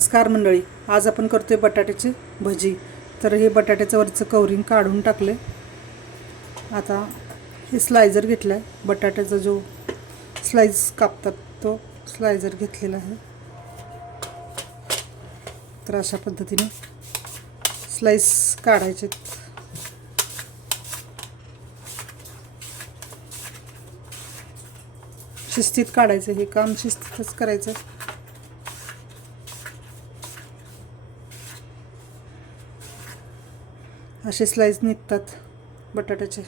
नमस्कार मंडळी आज आपण करतोय बटाट्याची भजी. तर हे बटाट्याचं वरचं कवरिंग काढून टाकले आता हे स्लायझर घेतला आहे बटाट्याचा जो स्लाइस कापतात तो स्लायझर घेतलेला आहे. तर अशा पद्धतीने स्लाइस काढायचे शिस्तीत काढायचं हे काम शिस्तीतच करायचं. असे स्लाईज निघतात बटाट्याचे.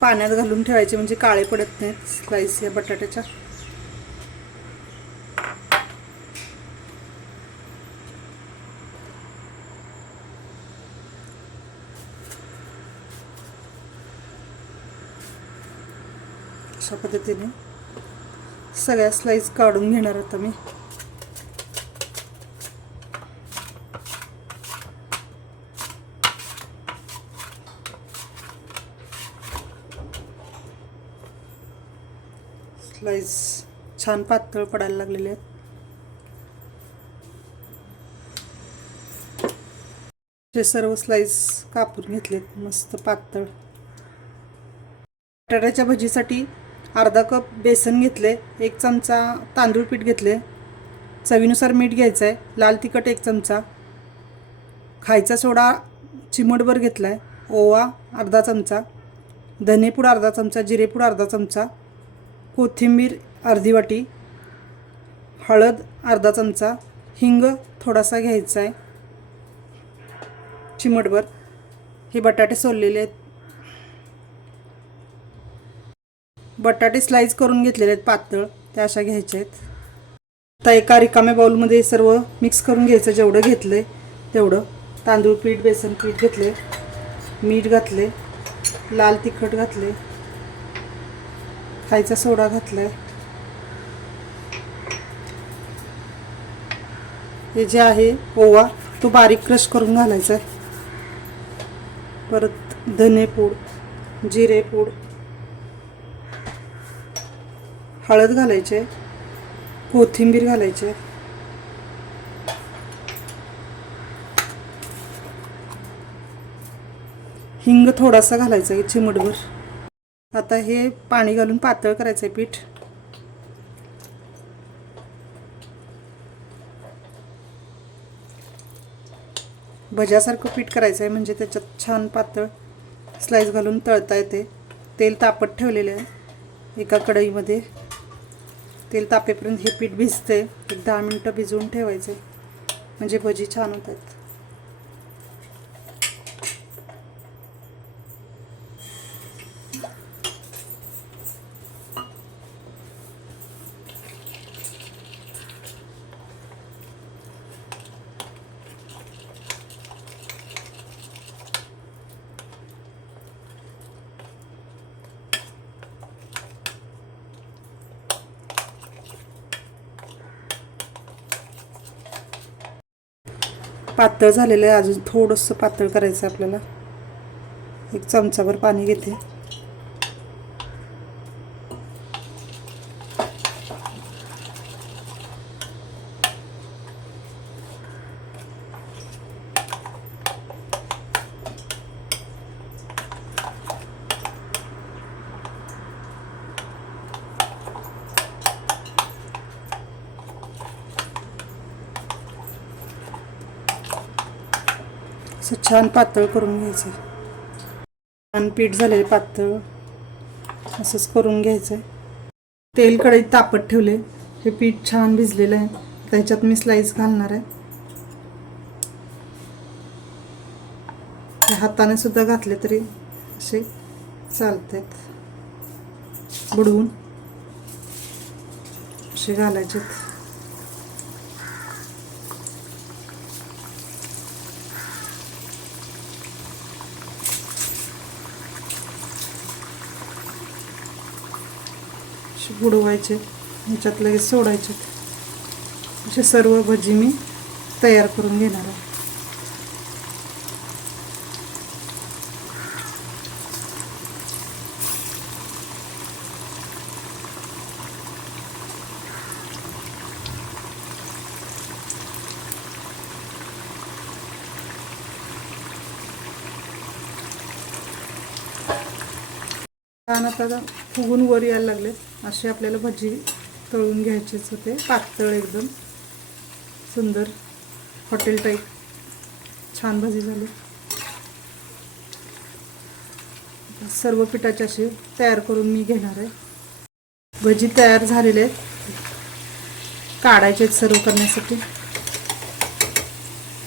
पाण्यात घालून ठेवायचे म्हणजे काळे पडत नाहीत स्लाईस या बटाट्याच्या. अशा पद्धतीने सगळ्या स्लाईस काढून घेणार आता मी स्लाइस छान पातळ पडायला लागलेले आहेत. हे सर्व स्लाइस कापून घेतलेत मस्त पातळ. बटाट्याच्या भजीसाठी अर्धा कप बेसन घेतले एक चमचा तांदूळ पीठ घेतले. चवीनुसार मीठ घ्यायचं आहे लाल तिखट एक चमचा. खायचा सोडा चिमटभर घेतला आहे ओवा अर्धा चमचा. धनेपूड अर्धा चमचा जिरेपूड अर्धा चमचा. कोथिंबीर अर्धी वाटी हळद अर्धा चमचा हिंग थोडासा घ्यायचा आहे चिमटभर. हे बटाटे सोललेले आहेत. बटाटे स्लाईज करून घेतलेले आहेत पातळ. त्या अशा घ्यायच्या आहेत. आता एका रिकाम्या बाउलमध्ये सर्व मिक्स करून घ्यायचं. जेवढं घेतलं आहे तेवढं. तांदूळ पीठ बेसन पीठ घेतले मीठ घातले लाल तिखट घातले खायचा सोडा घातलाय. हे जे आहे ओवा तो बारीक क्रश करून घालायचा आहे. परत धनेपूड जिरेपूड हळद घालायचे कोथिंबीर घालायचे हिंग थोडासा घालायचा आहे चिमटभर. आता हे पाणी घालून पातळ करायचं आहे पीठ. भज्यासारखं पीठ करायचं आहे म्हणजे त्याच्यात छान पातळ स्लाइस घालून तळता येते. तेल तापत ठेवलेलं आहे एका कढईमध्ये. तेल तापेपर्यंत हे पीठ भिजते एक दहा मिनटं भिजवून ठेवायचे म्हणजे भजी छान होतात. पातळ झालेलं आहे. अजून थोडंसं पातळ करायचं आहे आपल्याला. एक चमचाभर पाणी घेते. असं छान पातळ करून घ्यायचं छान पीठ झालेलं पातळ असंच करून घ्यायचं तेल कढईत तापत ठेवले हे पीठ छान भिजलेलं आहे. त्याच्यात मी स्लाइस घालणार आहे. हाताने सुद्धा घातले तरी असे चालतात बुडवून असे घालायचे असे बुडवायचे ह्याच्यात लगेच सोडायचे. असे सर्व भजी मी तयार करून घेणार आहे. आता फुगून वर यायला लागले असे आपल्याला भजी तळून घ्यायचेच होते. पातळ एकदम. सुंदर. हॉटेल टाईप छान भजी झाली. सर्व पिठाचे असे तयार करून मी घेणार आहे. भजी तयार झालेले आहेत. काढायचे आहेत सर्व करण्यासाठी.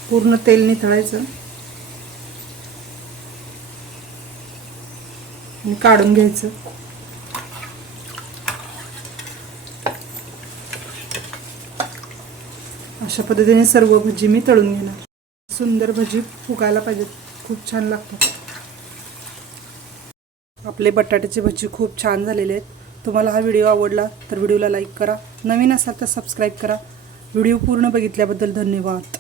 पूर्ण तेल निथळायचं. आणि काढून घ्यायचं. अशा पद्धतीने सर्व भजी मी तळून घेणार. सुंदर भजी फुगायला पाहिजेत. खूप छान लागतात. आपले बटाट्याचे भजी खूप छान झालेले आहेत. तुम्हाला हा व्हिडिओ आवडला तर व्हिडिओला लाईक करा. नवीन असाल तर सबस्क्राईब करा. व्हिडिओ पूर्ण बघितल्याबद्दल धन्यवाद.